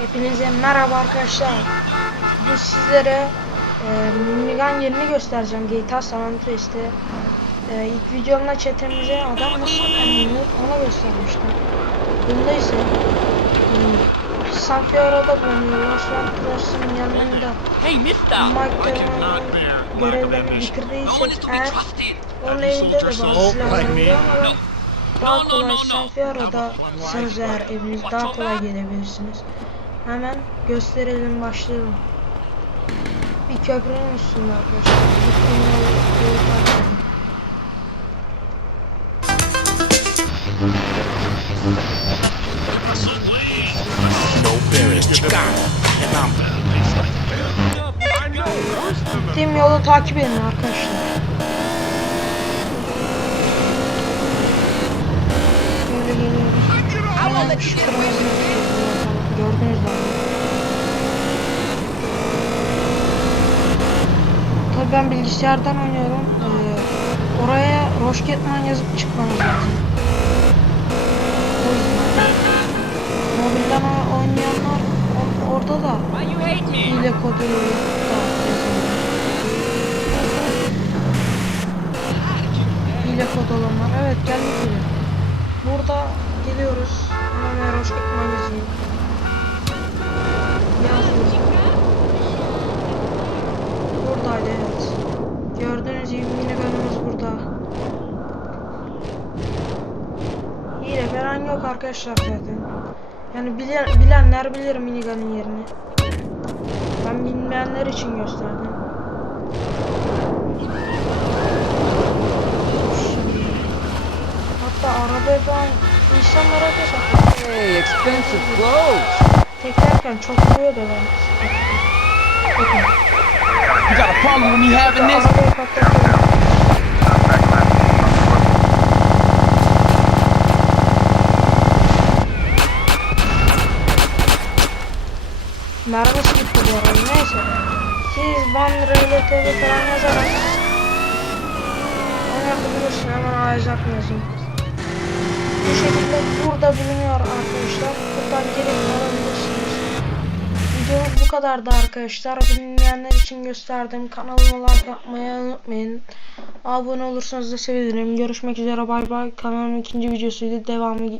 Hepinize merhaba arkadaşlar. Bu sizlere e, minigun yerini göstereceğim GTA San Andreas'te. E, ilk videomda çetemize adam nasıl alınır ona göstermiştim. Bunda ise e, San Fierro'da bulunuyor. Los Santros'un yanında Hey, mister! Mike Tyson görevlerini bitirdiysek eğer onun elinde de bazı silahlar oluyor ama daha kolay San Fierro'da sanız eğer eviniz daha kolay gelebilirsiniz. Hemen gösterelim başlayalım. Bir köprünün üstünde arkadaşlar. Gittiğim yolu- takip edin. Arkadaşlar. Böyle geliyoruz. Şu kırmızı? Tabii ben bilgisayardan oynuyorum. Ee, oraya Roşketman yazıp çıkmanız lazım. Mobilden oy- oynayanlar o- orada da hile kodu. Hile kod olanlar. Evet geldik bile. Burada geliyoruz. Hemen Roşketman yazayım. Yazdım. Buradaydı evet. Gördüğünüz gibi minigunumuz burada. Hile falan yok arkadaşlar zaten. Yani bilen, bilenler bilir minigun'un yerini. Ben bilmeyenler için gösterdim. Şimdi- Hatta arabaya falan insanlara da saklı. Hey, expensive clothes! Tekerken çok vuruyor da ben. You got a problem with me having this? Mermisi gitti bu arada. Neyse. Siz Bandıra'yla TV falan yazarak onu yapabilirsin. Hemen Isaac yazın. Bu şekilde burada bulunuyor arkadaşlar. Buradan gelip alabilirsiniz. Videomuz bu kadardı arkadaşlar. Bilmeyenler için gösterdim. Kanalıma like yapmayı unutmayın. Abone olursanız da sevinirim. Görüşmek üzere bay bay. Kanalımın ikinci videosuydu. Devamı